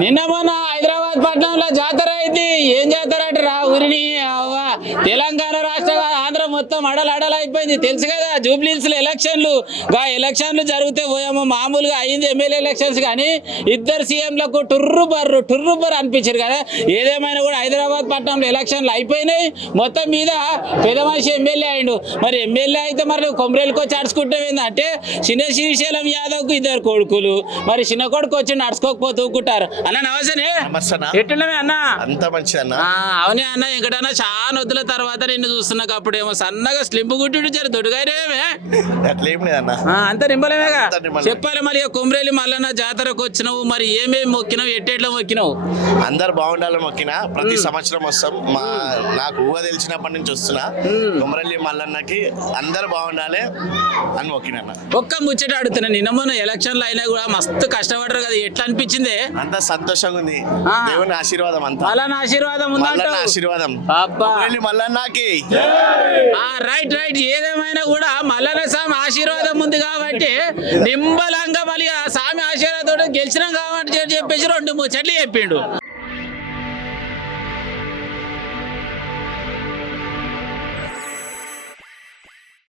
నిన్న మొన్న హైదరాబాద్ పట్టణంలో జాతర అయింది. ఏం జాతర అంటారా ఊరిని తెలంగాణ రాష్ట్ర ఆంధ్ర మొత్తం అడలైపోయింది. తెలుసు కదా జూబ్లీహిల్స్ లో ఎలక్షన్లు జరిగితే పోయామో మామూలుగా అయింది ఎమ్మెల్యే ఎలక్షన్స్. కానీ ఇద్దరు సీఎంలకు టుర్రు బర్రు అనిపించారు కదా. ఏదేమైనా కూడా హైదరాబాద్ పట్టణంలో ఎలక్షన్లు అయిపోయినాయి. మొత్తం మీద పెద్ద మనిషి ఎమ్మెల్యే అయిండు. మరి ఎమ్మెల్యే అయితే మరి కొమరేలకు వచ్చి అడుచుకుంటాం అంటే చిన్న శ్రీశైలం యాదవ్ కు ఇద్దరు కొడుకులు, మరి చిన్న కొడుకు వచ్చి నడుచుకోకపోతూ ఊకుంటారు. అన్న నమస్తే, ఎట్లున్నావే అన్న? అంత మంచి అన్న. అవునే అన్న, ఎక్కడన్నా చాలా వద్దుల తర్వాత నిన్ను చూస్తున్నా. అప్పుడేమో సన్నగా స్లింపు గుట్టి జర దొడ్డుగానే అంత నింబలేమేగా. చెప్పాలి మరి కొమరేలి మల్లన్న జాతరకు వచ్చినావు, మరి ఏమేమి మొక్కినావు, ఎట్టేట్లా మొక్కినావు? అందరు బాగుండాలని మొక్కినా. ప్రతి సంవత్సరం వస్తాం. నాకు ఊహ తెలిసినప్పటి నుంచి వస్తున్నా. కొమరల్లి మల్లన్నకి అందరు బాగుండాలి అని మొక్కినా. ఒక్క ముచ్చట అడుగుతున్నా, నిన్న మొన్న ఎలక్షన్లు అయినా కూడా మస్తు కష్టపడరు కదా, ఎట్లా అనిపించింది? అంత సంతోషంగా ఉంది. దేవుని ఆశీర్వాదం అంతా. మల్లన్న ఆశీర్వాదం ఉందంట. ఆశీర్వాదం మల్లన్నకి. రైట్. ఏదేమైనా కూడా మల్లన్న స్వామి ఆశీర్వాదం ఉంది కాబట్టి నింబలంగా మళ్ళీ ఆ స్వామి ఆశీర్వాదం గెలిచినాం కాబట్టి చెప్పేసి 2 ముచ్చట్లు చెప్పిండు.